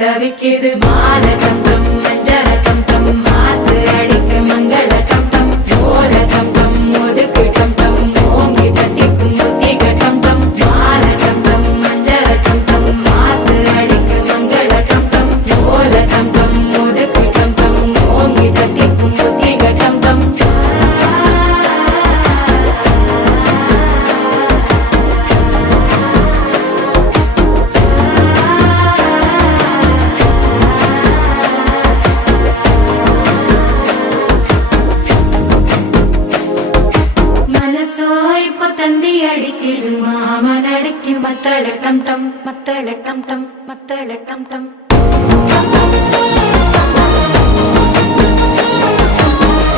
தவிக்குது மால டம் டம் மஞ்சள டம் டம் மாத்து அடிக்க மங்கள டம் டம் ஓல டம் டம் ஒதுக்கு டம் டம் ஓங்கி தட்டிக்கும் முத்திக டம் டம் மால டம் டம் மஞ்சள டம் டம் மாத்து அடிக்க மங்கள டம் டம் ஓல டம் டம் ஒதுக்கு டம் டம் ஓங்கி தட்டிக்கும் முத்திக டம் டம் இப்போ தந்தி அடிக்குது மாமன் அடிக்கு மத்தள டம் டம் மத்தள டம் டம் மத்தள டம் டம்